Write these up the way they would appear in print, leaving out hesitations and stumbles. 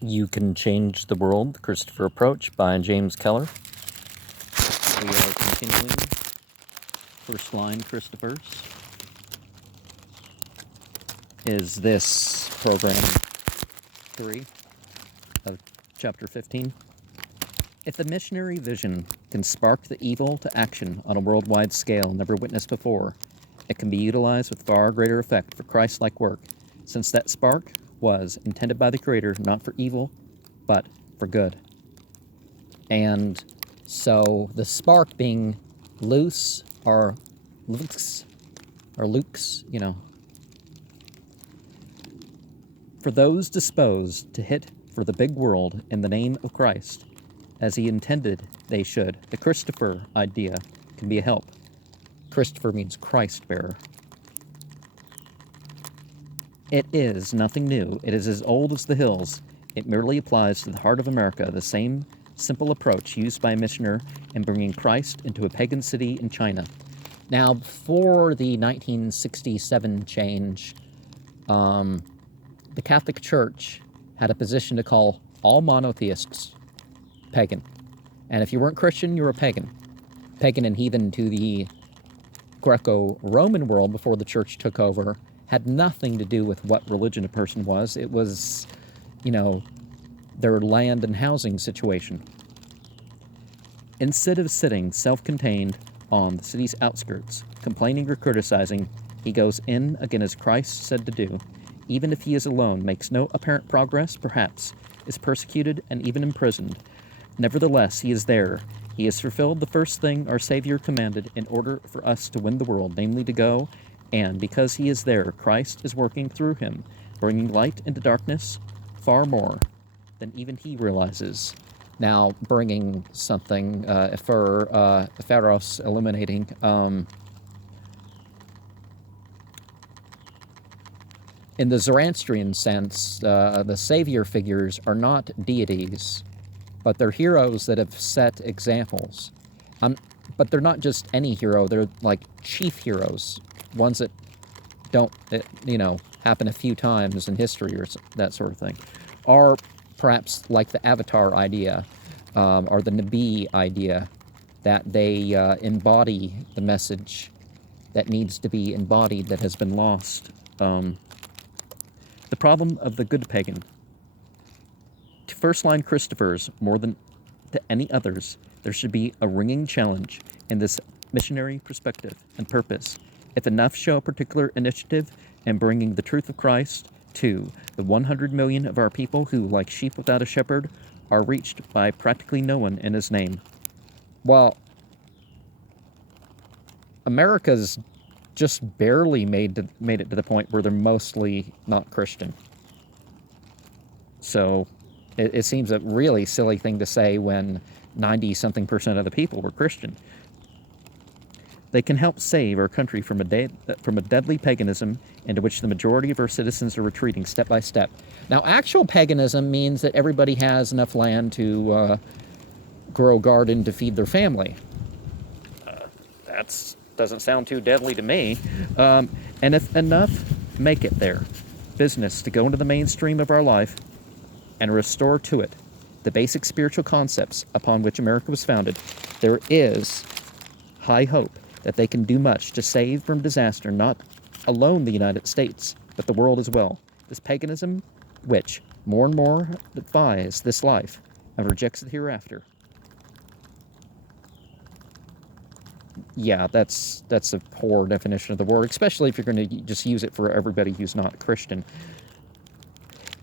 You Can Change the World, the Christopher Approach by James Keller. We are continuing first line Christophers. Is this program 3 of chapter 15? If the missionary vision can spark the evil to action on a worldwide scale never witnessed before, it can be utilized with far greater effect for Christ-like work, since that spark was intended by the Creator not for evil, but for good. And so the spark being loose or lux, for those disposed to hit for the big world in the name of Christ, as he intended they should, the Christopher idea can be a help. Christopher means Christ bearer. It is nothing new. It is as old as the hills. It merely applies to the heart of America the same simple approach used by a missioner in bringing Christ into a pagan city in China. Now, before the 1967 change, the Catholic Church had a position to call all monotheists pagan. And if you weren't Christian, you were a pagan. Pagan and heathen to the Greco-Roman world before the church took over had nothing to do with what religion a person was. It was, their land and housing situation. Instead of sitting self-contained on the city's outskirts, complaining or criticizing, he goes in again as Christ said to do. Even if he is alone, makes no apparent progress, perhaps, is persecuted and even imprisoned. Nevertheless, he is there. He has fulfilled the first thing our Savior commanded in order for us to win the world, namely to go, and because he is there, Christ is working through him, bringing light into darkness far more than even he realizes. Now, bringing something for Pharos illuminating. In the Zoroastrian sense, the savior figures are not deities, but they're heroes that have set examples. But they're not just any hero, they're like chief heroes, ones that don't, happen a few times in history or that sort of thing. Or perhaps like the Avatar idea, or the Nabi idea, that they embody the message that needs to be embodied that has been lost. The problem of the good pagan. To first-line Christophers, more than to any others, there should be a ringing challenge in this missionary perspective and purpose. If enough show a particular initiative in bringing the truth of Christ to the 100 million of our people who, like sheep without a shepherd, are reached by practically no one in his name. Well, America's just barely made it to the point where they're mostly not Christian. So it seems a really silly thing to say when 90-something% of the people were Christian. They can help save our country from a deadly paganism into which the majority of our citizens are retreating step by step. Now, actual paganism means that everybody has enough land to grow a garden to feed their family. That doesn't sound too deadly to me. And if enough make it there, business to go into the mainstream of our life and restore to it the basic spiritual concepts upon which America was founded, there is high hope that they can do much to save from disaster not alone the United States, but the world as well. This paganism, which more and more defies this life and rejects the hereafter. Yeah, that's a poor definition of the word, especially if you're going to just use it for everybody who's not Christian.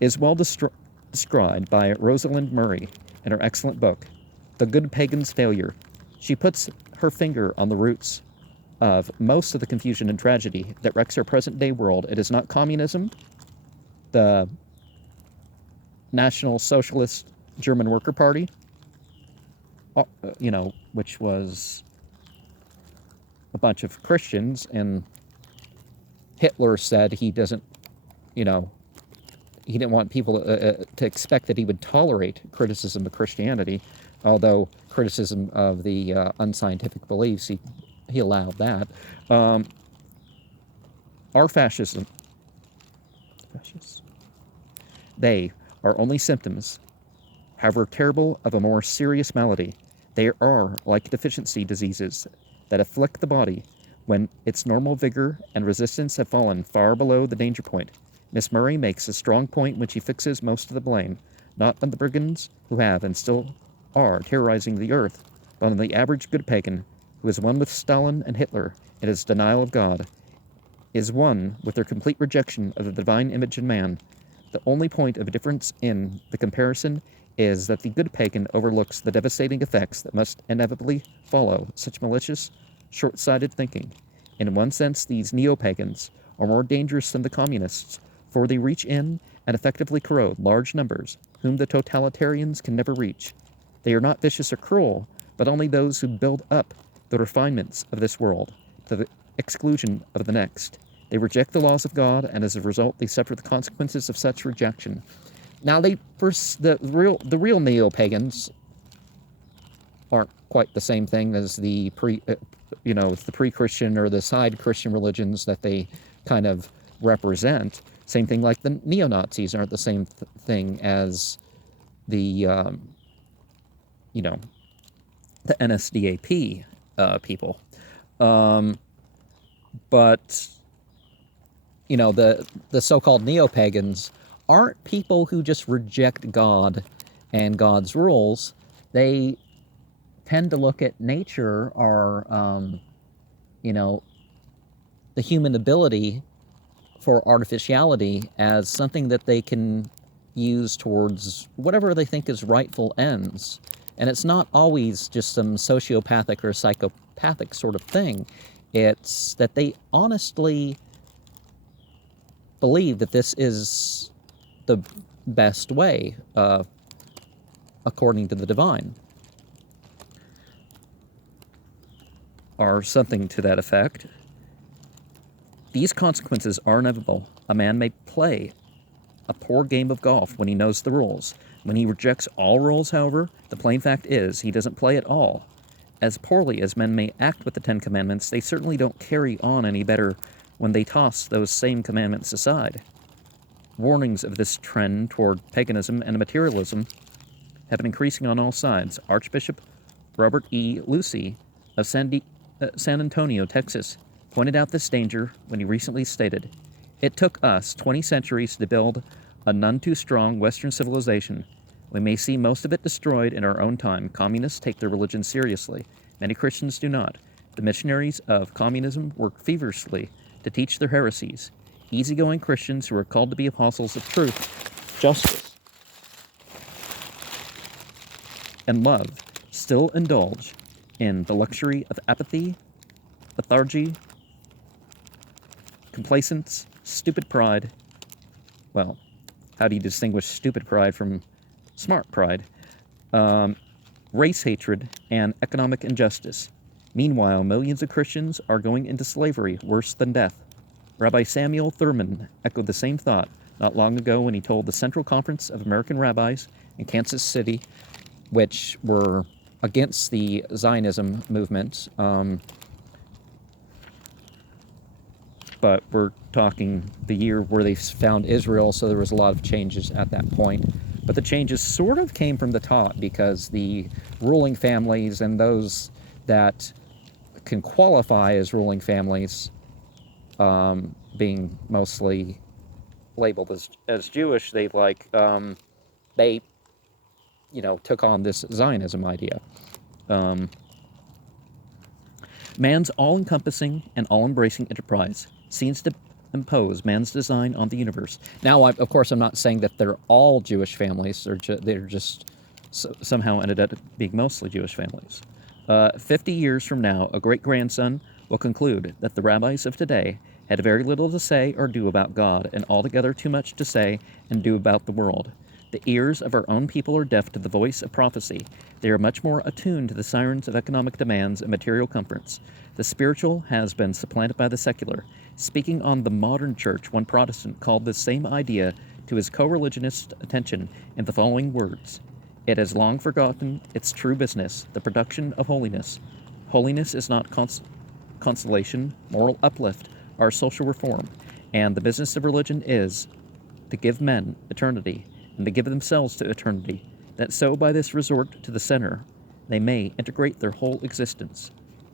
Is well described by Rosalind Murray in her excellent book, The Good Pagan's Failure. She puts her finger on the roots of most of the confusion and tragedy that wrecks our present-day world. It is not communism, the National Socialist German Worker Party, which was a bunch of Christians, and Hitler said he doesn't, he didn't want people to expect that he would tolerate criticism of Christianity, although criticism of the unscientific beliefs, he allowed that. Our fascists, they are only symptoms, however terrible, of a more serious malady. They are like deficiency diseases that afflict the body when its normal vigor and resistance have fallen far below the danger point. Miss Murray makes a strong point when she fixes most of the blame, not on the brigands who have and still are terrorizing the earth, but on the average good pagan who is one with Stalin and Hitler in his denial of God, is one with their complete rejection of the divine image in man. The only point of difference in the comparison is that the good pagan overlooks the devastating effects that must inevitably follow such malicious, short-sighted thinking. In one sense, these neo-pagans are more dangerous than the communists, for they reach in and effectively corrode large numbers whom the totalitarians can never reach. They are not vicious or cruel, but only those who build up the refinements of this world to the exclusion of the next. They reject the laws of God, and as a result, they suffer the consequences of such rejection. Now, the real neo-pagans aren't quite the same thing as the pre-Christian or the side Christian religions that they kind of represent. Same thing like the neo-Nazis aren't the same thing as the the NSDAP people. But the so-called neo-pagans aren't people who just reject God and God's rules. They tend to look at nature or the human ability for artificiality as something that they can use towards whatever they think is rightful ends. And it's not always just some sociopathic or psychopathic sort of thing. It's that they honestly believe that this is the best way, according to the divine, or something to that effect. These consequences are inevitable. A man may play a poor game of golf when he knows the rules. When he rejects all rules, however, the plain fact is he doesn't play at all. As poorly as men may act with the Ten Commandments, they certainly don't carry on any better when they toss those same commandments aside. Warnings of this trend toward paganism and materialism have been increasing on all sides. Archbishop Robert E. Lucy of San Antonio, Texas, pointed out this danger when he recently stated, "It took us 20 centuries to build a none too strong Western civilization. We may see most of it destroyed in our own time. Communists take their religion seriously. Many Christians do not. The missionaries of communism work feverishly to teach their heresies. Easygoing Christians who are called to be apostles of truth, justice, and love still indulge in the luxury of apathy, lethargy, complacence, stupid pride." Well, how do you distinguish stupid pride from smart pride? Race hatred, and economic injustice. Meanwhile, millions of Christians are going into slavery worse than death. Rabbi Samuel Thurman echoed the same thought not long ago when he told the Central Conference of American Rabbis in Kansas City, which were against the Zionism movement, but we're talking the year where they found Israel, so there was a lot of changes at that point. But the changes sort of came from the top because the ruling families and those that can qualify as ruling families, being mostly labeled as Jewish, they took on this Zionism idea. Man's all-encompassing and all-embracing enterprise seems to impose man's design on the universe. Now, of course, I'm not saying that they're all Jewish families. They're just somehow ended up being mostly Jewish families. 50 years from now, a great-grandson will conclude that the rabbis of today had very little to say or do about God and altogether too much to say and do about the world. The ears of our own people are deaf to the voice of prophecy. They are much more attuned to the sirens of economic demands and material comforts. The spiritual has been supplanted by the secular. Speaking on the modern church, one Protestant called this same idea to his co-religionist attention in the following words: "It has long forgotten its true business, the production of holiness. Holiness is not consolation, moral uplift, or social reform, and the business of religion is to give men eternity and to give themselves to eternity, that so by this resort to the center, they may integrate their whole existence.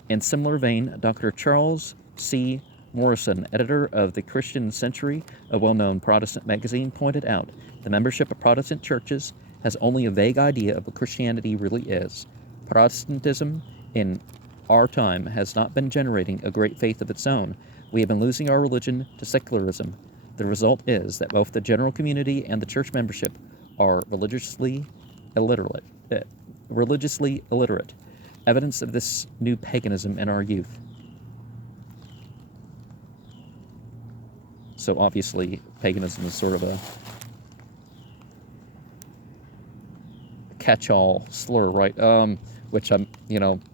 In similar vein, Dr. Charles C. Morrison, editor of the Christian Century, a well-known Protestant magazine, pointed out the membership of Protestant churches has only a vague idea of what Christianity really is. Protestantism in our time has not been generating a great faith of its own. We have been losing our religion to secularism. The result is that both the general community and the church membership are religiously illiterate. Evidence of this new paganism in our youth. So obviously, paganism is sort of a catch-all slur, right? Which I'm,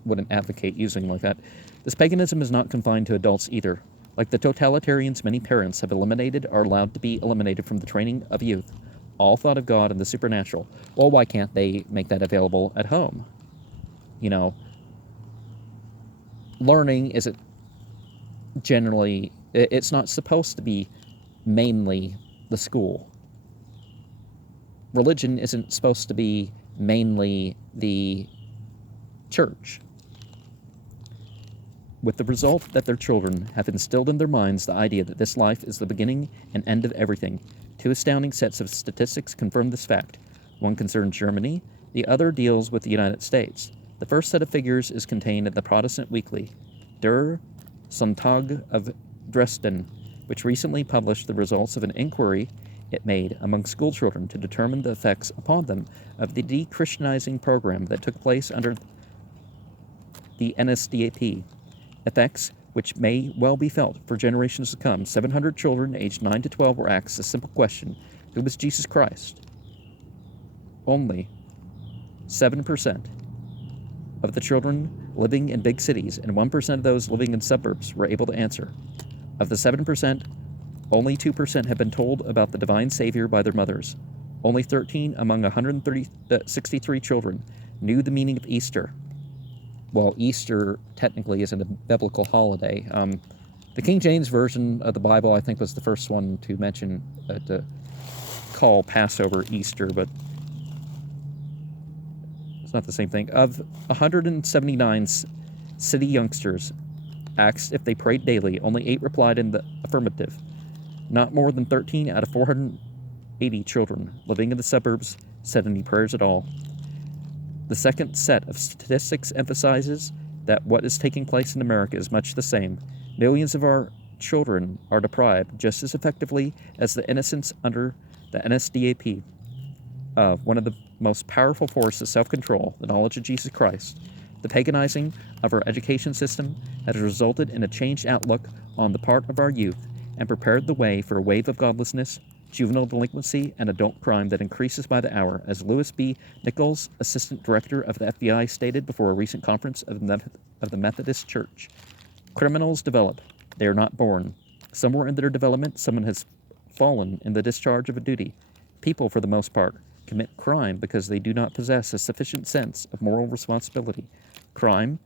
wouldn't advocate using like that. This paganism is not confined to adults either. Like the totalitarians many parents have eliminated or allowed to be eliminated from the training of youth, all thought of God and the supernatural. Well, why can't they make that available at home? Learning isn't generally, it's not supposed to be mainly the school. Religion isn't supposed to be mainly the church. With the result that their children have instilled in their minds the idea that this life is the beginning and end of everything. Two astounding sets of statistics confirm this fact. One concerns Germany, the other deals with the United States. The first set of figures is contained in the Protestant Weekly, Der Sonntag of Dresden, which recently published the results of an inquiry it made among schoolchildren to determine the effects upon them of the de-Christianizing program that took place under the NSDAP. Effects which may well be felt for generations to come. 700 children aged 9 to 12 were asked a simple question: who was Jesus Christ? Only 7% of the children living in big cities and 1% of those living in suburbs were able to answer. Of the 7%, only 2% have been told about the divine Savior by their mothers. Only 13 among 163 children knew the meaning of Easter. Well, Easter technically isn't a biblical holiday. The King James Version of the Bible, I think, was the first one to mention, to call Passover Easter, but it's not the same thing. Of 179 city youngsters asked if they prayed daily, only 8 replied in the affirmative. Not more than 13 out of 480 children living in the suburbs said any prayers at all. The second set of statistics emphasizes that what is taking place in America is much the same. Millions of our children are deprived just as effectively as the innocents under the NSDAP of one of the most powerful forces of self-control, the knowledge of Jesus Christ. The paganizing of our education system has resulted in a changed outlook on the part of our youth and prepared the way for a wave of godlessness, juvenile delinquency, and adult crime that increases by the hour, as Louis B. Nichols, assistant director of the FBI, stated before a recent conference of the Methodist Church. Criminals develop. They are not born. Somewhere in their development, someone has fallen in the discharge of a duty. People, for the most part, commit crime because they do not possess a sufficient sense of moral responsibility. Crime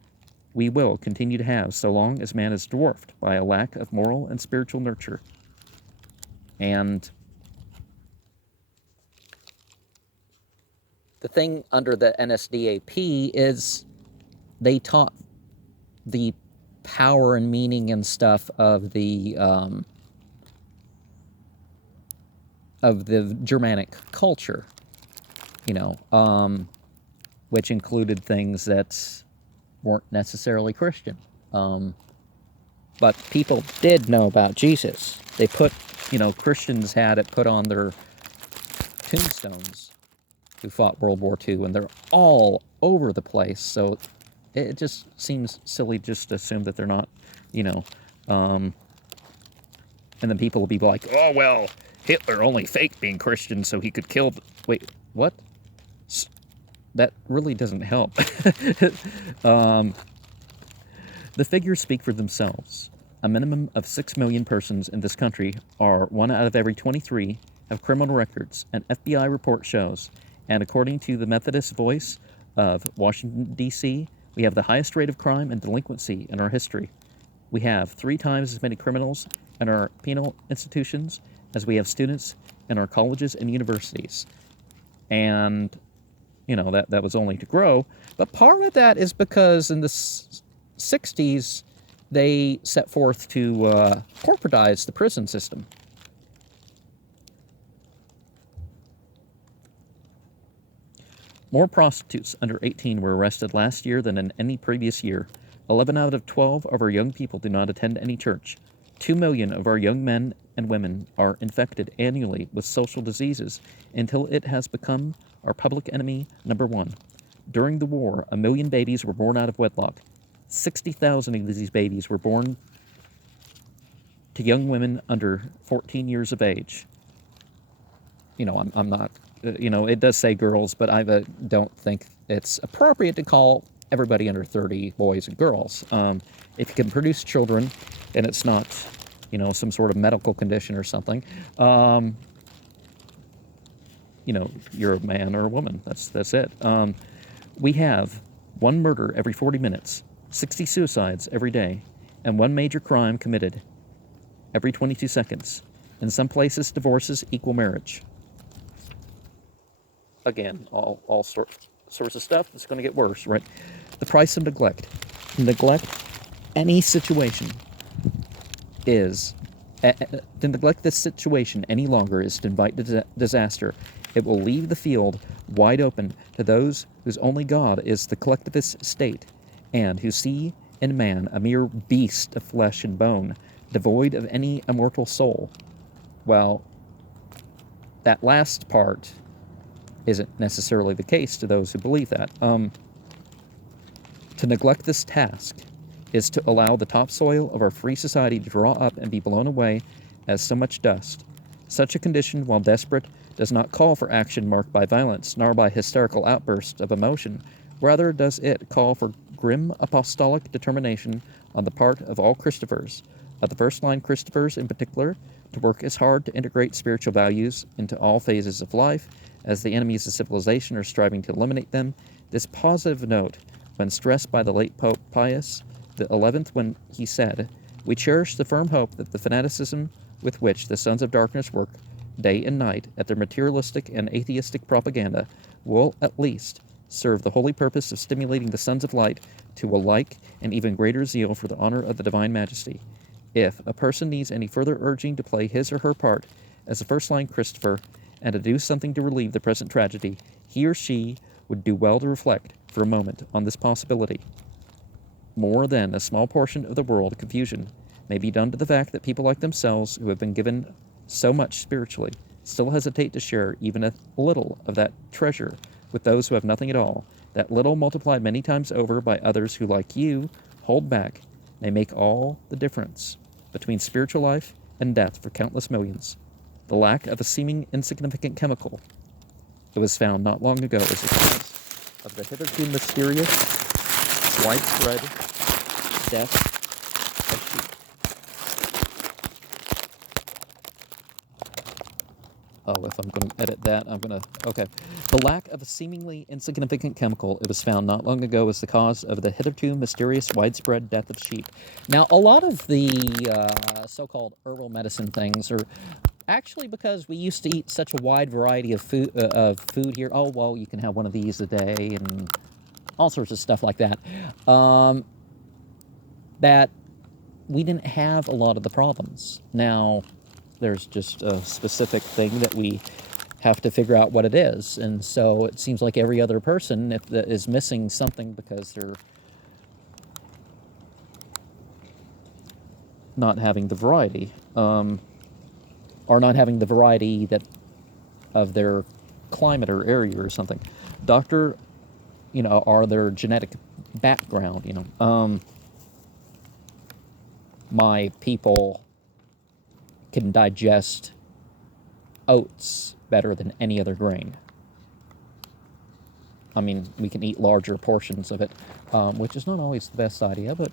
we will continue to have so long as man is dwarfed by a lack of moral and spiritual nurture. And the thing under the NSDAP is they taught the power and meaning and stuff of the Germanic culture, which included things that weren't necessarily Christian. But people did know about Jesus. They put, Christians had it put on their tombstones who fought World War II, and they're all over the place. So it just seems silly just to assume that they're not, and then people will be like, oh, well, Hitler only faked being Christian so he could kill... Wait, what? That really doesn't help. The figures speak for themselves. A minimum of 6 million persons in this country, or 1 out of every 23, have criminal records, an FBI report shows. And according to the Methodist Voice of Washington, D.C., we have the highest rate of crime and delinquency in our history. We have 3 times as many criminals in our penal institutions as we have students in our colleges and universities. And, that was only to grow. But part of that is because in the 60s, they set forth to corporatize the prison system. More prostitutes under 18 were arrested last year than in any previous year. 11 out of 12 of our young people do not attend any church. 2 million of our young men and women are infected annually with social diseases until it has become our public enemy number one. During the war, 1 million babies were born out of wedlock. 60,000 of these babies were born to young women under 14 years of age. I'm not, it does say girls, but I don't think it's appropriate to call everybody under 30 boys and girls. If you can produce children and it's not, some sort of medical condition or something, you're a man or a woman. That's it. We have 1 murder every 40 minutes, 60 suicides every day, and 1 major crime committed every 22 seconds. In some places, divorces equal marriage. Again, all sorts of stuff that's going to get worse, right? The price of neglect. Neglect any situation is... to neglect this situation any longer is to invite disaster. It will leave the field wide open to those whose only God is the collectivist state, and who see in man a mere beast of flesh and bone, devoid of any immortal soul. Well, that last part isn't necessarily the case to those who believe that. To neglect this task is to allow the topsoil of our free society to draw up and be blown away as so much dust. Such a condition, while desperate, does not call for action marked by violence, nor by hysterical outbursts of emotion. Rather does it call for grim apostolic determination on the part of all Christophers, of the first-line Christophers in particular, to work as hard to integrate spiritual values into all phases of life as the enemies of civilization are striving to eliminate them. This positive note, when stressed by the late Pope Pius the 11th, when he said, "We cherish the firm hope that the fanaticism with which the sons of darkness work day and night at their materialistic and atheistic propaganda will at least serve the holy purpose of stimulating the sons of light to a like and even greater zeal for the honor of the divine majesty. If a person needs any further urging to play his or her part as a first-line Christopher and to do something to relieve the present tragedy, he or she would do well to reflect for a moment on this possibility. More than a small portion of the world confusion may be done to the fact that people like themselves, who have been given so much spiritually, still hesitate to share even a little of that treasure with those who have nothing at all. That little multiplied many times over by others who, like you, hold back, may make all the difference between spiritual life and death for countless millions. The lack of a seeming insignificant chemical that was found not long ago is the cause of the hitherto mysterious, widespread death of sheep." Oh, if I'm going to edit that, okay. The lack of a seemingly insignificant chemical, it was found not long ago, is the cause of the hitherto mysterious widespread death of sheep. Now, a lot of the so-called herbal medicine things are actually because we used to eat such a wide variety of food here. Oh, well, you can have one of these a day and all sorts of stuff like that. That we didn't have a lot of the problems. Now, there's just a specific thing that we have to figure out what it is. And so it seems like every other person is missing something because they're not having the variety. Or not having the variety of their climate or area or something. Or their genetic background, my people can digest oats better than any other grain. I mean, we can eat larger portions of it, which is not always the best idea, but,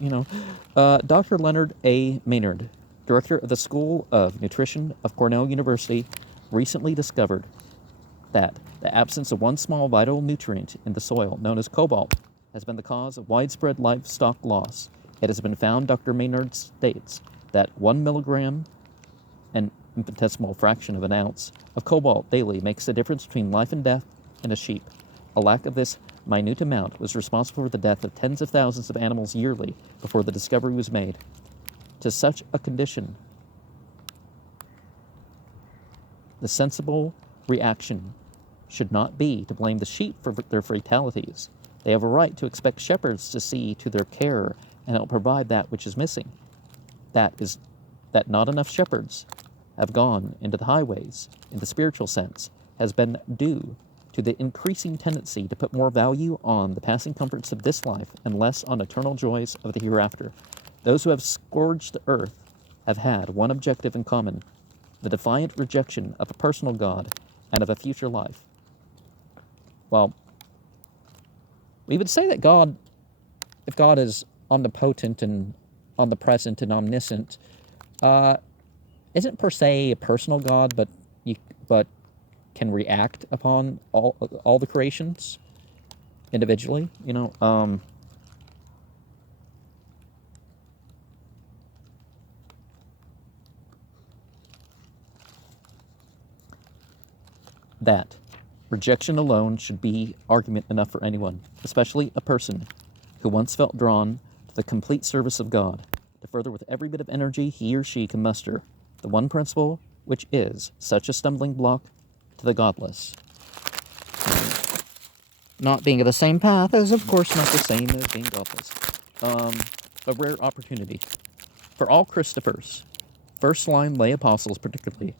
Dr. Leonard A. Maynard, director of the School of Nutrition of Cornell University, recently discovered that the absence of one small vital nutrient in the soil, known as cobalt, has been the cause of widespread livestock loss. It has been found, Dr. Maynard states, that 1 milligram, an infinitesimal fraction of an ounce, of cobalt daily makes the difference between life and death and a sheep. A lack of this minute amount was responsible for the death of tens of thousands of animals yearly before the discovery was made. To such a condition, the sensible reaction should not be to blame the sheep for their fatalities. They have a right to expect shepherds to see to their care and help provide that which is missing. That is, that not enough shepherds have gone into the highways, in the spiritual sense, has been due to the increasing tendency to put more value on the passing comforts of this life and less on eternal joys of the hereafter. Those who have scourged the earth have had one objective in common: the defiant rejection of a personal God and of a future life. Well, we would say that God, if God is omnipotent and omnipresent and omniscient, isn't per se a personal God, but can react upon all the creations individually. That rejection alone should be argument enough for anyone, especially a person who once felt drawn to the complete service of God, to further with every bit of energy he or she can muster the one principle which is such a stumbling block to the godless. Not being of the same path is, of course, not the same as being godless. A rare opportunity. For all Christophers, first-line lay apostles particularly,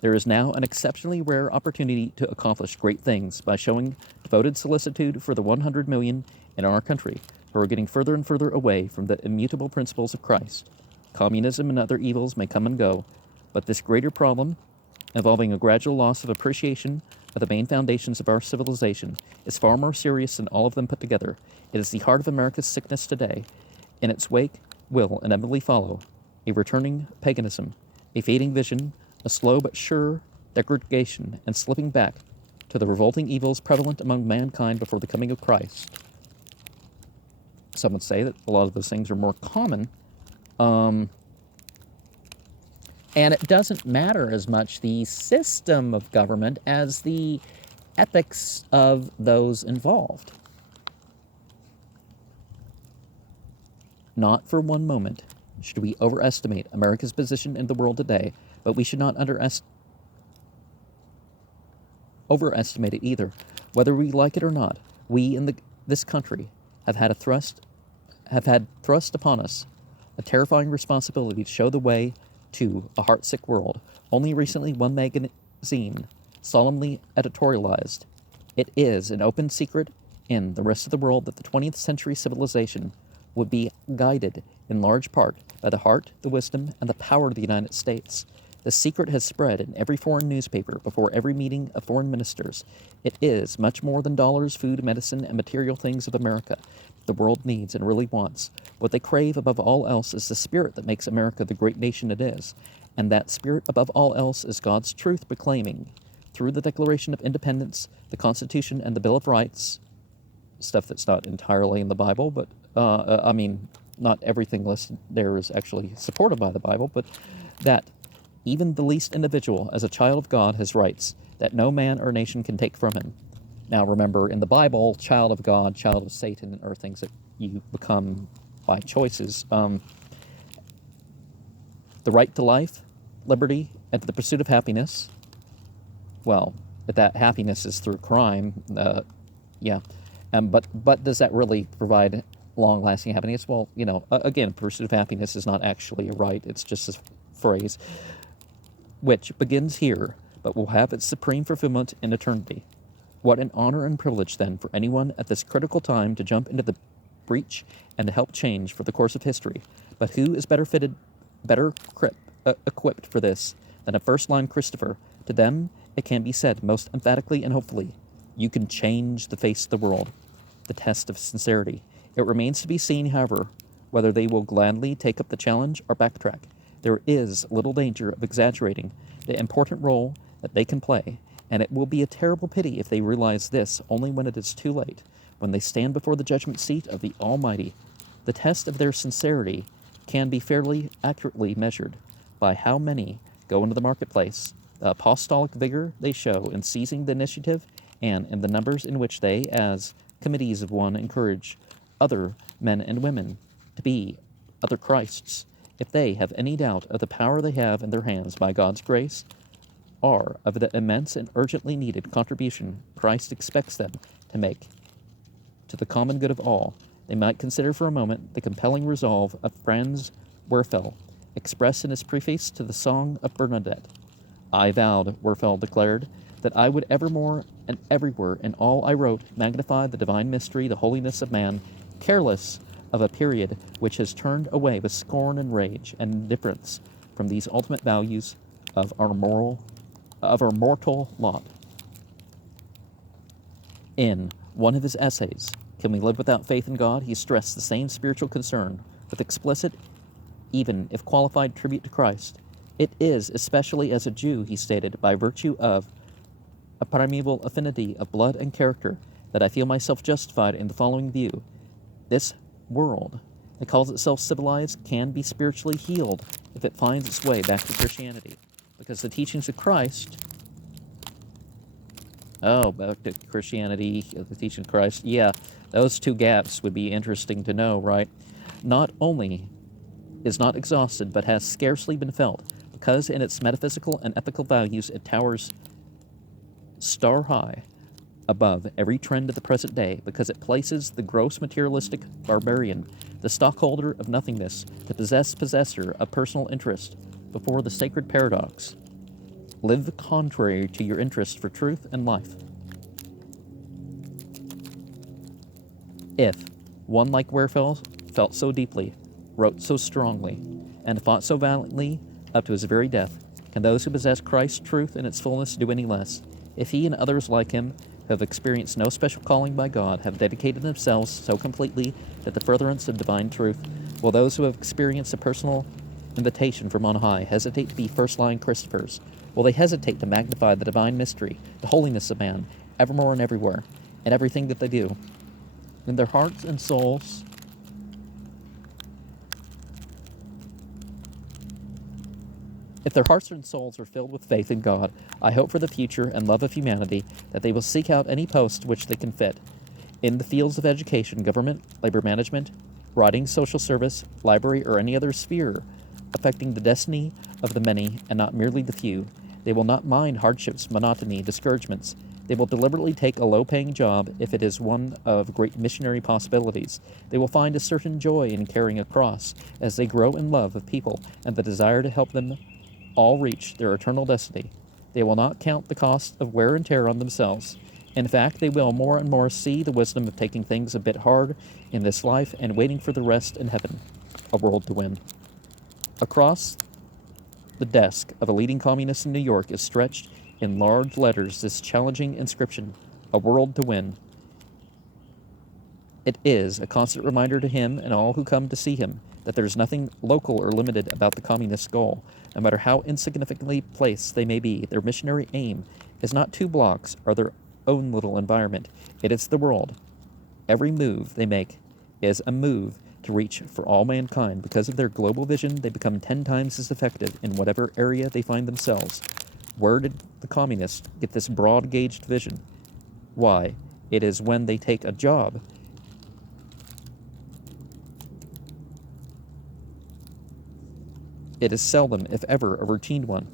there is now an exceptionally rare opportunity to accomplish great things by showing devoted solicitude for the 100 million in our country who are getting further and further away from the immutable principles of Christ. Communism and other evils may come and go, but this greater problem, involving a gradual loss of appreciation of the main foundations of our civilization, is far more serious than all of them put together. It is the heart of America's sickness today. In its wake will inevitably follow a returning paganism, a fading vision, a slow but sure degradation and slipping back to the revolting evils prevalent among mankind before the coming of Christ. Some would say that a lot of those things are more common, and it doesn't matter as much the system of government as the ethics of those involved. Not for one moment should we overestimate America's position in the world today, but we should not overestimate it either. Whether we like it or not, we in this country have had thrust upon us a terrifying responsibility to show the way to a heart-sick world. Only recently one magazine solemnly editorialized, "It is an open secret in the rest of the world that the 20th century civilization would be guided in large part by the heart, the wisdom, and the power of the United States. The secret has spread in every foreign newspaper before every meeting of foreign ministers. It is much more than dollars, food, medicine, and material things of America the world needs and really wants. What they crave above all else is the spirit that makes America the great nation it is. And that spirit above all else is God's truth proclaiming, through the Declaration of Independence, the Constitution, and the Bill of Rights, stuff that's not entirely in the Bible, but, not everything listed there is actually supported by the Bible, but that even the least individual, as a child of God, has rights that no man or nation can take from him. Now remember, in the Bible, child of God, child of Satan are things that you become by choices. The right to life, liberty, and to the pursuit of happiness. Well, if that happiness is through crime, yeah. But does that really provide long-lasting happiness? Well, again, pursuit of happiness is not actually a right. It's just a phrase which begins here, but will have its supreme fulfillment in eternity. What an honor and privilege, then, for anyone at this critical time to jump into the breach and to help change for the course of history. But who is better equipped for this than a first-line Christopher? To them, it can be said most emphatically and hopefully, you can change the face of the world. The test of sincerity. It remains to be seen, however, whether they will gladly take up the challenge or backtrack. There is little danger of exaggerating the important role that they can play, and it will be a terrible pity if they realize this only when it is too late, when they stand before the judgment seat of the Almighty. The test of their sincerity can be fairly accurately measured by how many go into the marketplace, the apostolic vigor they show in seizing the initiative, and in the numbers in which they, as committees of one, encourage other men and women to be other Christs, if they have any doubt of the power they have in their hands by God's grace, are of the immense and urgently needed contribution Christ expects them to make to the common good of all, they might consider for a moment the compelling resolve of Franz Werfel, expressed in his preface to the Song of Bernadette. I vowed, Werfel declared, that I would evermore and everywhere in all I wrote magnify the divine mystery, the holiness of man, careless of a period which has turned away with scorn and rage and indifference from these ultimate values of our mortal lot. In one of his essays, Can We Live Without Faith in God?, he stressed the same spiritual concern with explicit, even if qualified, tribute to Christ. It is, especially as a Jew, he stated, by virtue of a primeval affinity of blood and character, that I feel myself justified in the following view. This world that calls itself civilized can be spiritually healed if it finds its way back to Christianity, because the teachings of Christ... back to Christianity, the teaching of Christ. Yeah, those two gaps would be interesting to know, right? Not only is not exhausted, but has scarcely been felt, because in its metaphysical and ethical values it towers star high above every trend of the present day, because it places the gross materialistic barbarian, the stockholder of nothingness, the possessor of personal interest, before the sacred paradox. Live contrary to your interest for truth and life. If one like Werfel felt so deeply, wrote so strongly, and fought so valiantly up to his very death, can those who possess Christ's truth in its fullness do any less? If he and others like him, who have experienced no special calling by God, have dedicated themselves so completely to the furtherance of divine truth, will those who have experienced a personal invitation from on high hesitate to be first-line Christophers? Will they hesitate to magnify the divine mystery, the holiness of man, evermore and everywhere, in everything that they do? In their hearts and souls, if their hearts and souls are filled with faith in God, I hope for the future and love of humanity that they will seek out any post which they can fit. In the fields of education, government, labor management, writing, social service, library, or any other sphere affecting the destiny of the many and not merely the few, they will not mind hardships, monotony, discouragements. They will deliberately take a low-paying job if it is one of great missionary possibilities. They will find a certain joy in carrying a cross as they grow in love of people and the desire to help them all reach their eternal destiny. They will not count the cost of wear and tear on themselves. In fact, they will more and more see the wisdom of taking things a bit hard in this life and waiting for the rest in heaven, a world to win. Across the desk of a leading communist in New York is stretched in large letters this challenging inscription, a world to win. It is a constant reminder to him and all who come to see him that there is nothing local or limited about the communist goal. No matter how insignificantly placed they may be, their missionary aim is not 2 blocks or their own little environment. It is the world. Every move they make is a move to reach for all mankind. Because of their global vision, they become 10 times as effective in whatever area they find themselves. Where did the communists get this broad-gauged vision? Why, it is when they take a job. It is seldom, if ever, a routine one.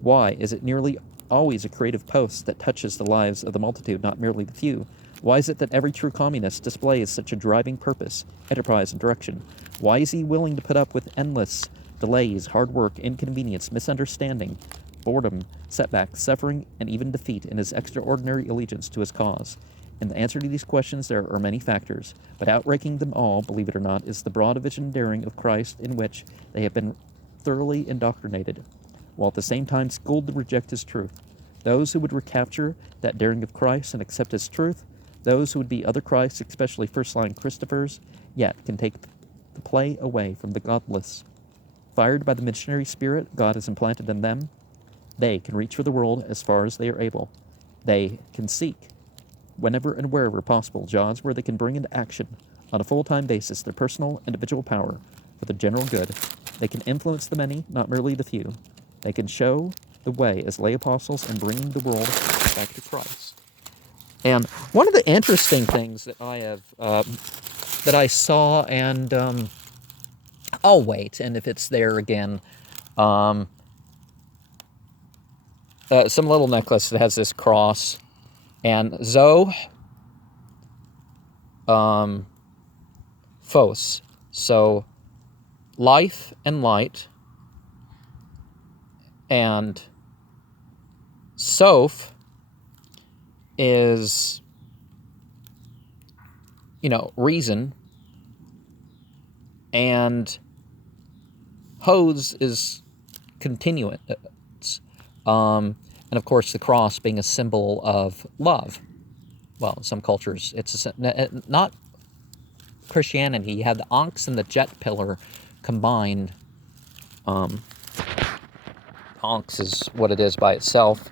Why is it nearly always a creative post that touches the lives of the multitude, not merely the few? Why is it that every true communist displays such a driving purpose, enterprise, and direction? Why is he willing to put up with endless delays, hard work, inconvenience, misunderstanding, boredom, setbacks, suffering, and even defeat in his extraordinary allegiance to his cause? In the answer to these questions there are many factors, but outranking them all, believe it or not, is the broad vision and daring of Christ, in which they have been thoroughly indoctrinated, while at the same time schooled to reject his truth. Those who would recapture that daring of Christ and accept his truth, those who would be other Christs, especially first-line Christophers, yet can take the play away from the godless. Fired by the missionary spirit God has implanted in them, they can reach for the world as far as they are able. They can seek, whenever and wherever possible, jobs where they can bring into action, on a full-time basis, their personal, individual power for the general good. They can influence the many, not merely the few. They can show the way as lay apostles in bringing the world back to Christ. And one of the interesting things that I have that I saw, and I'll wait, and if it's there again, um, some little necklace that has this cross, and Zoe Phos, so life and light, and Soph is, reason, and Hose is continuance. And of course, the cross being a symbol of love. Well, in some cultures, it's not Christianity. You have the onyx and the jet pillar combined. Onyx is what it is by itself.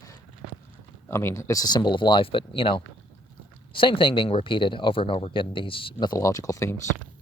I mean, it's a symbol of life, but, same thing being repeated over and over again, these mythological themes.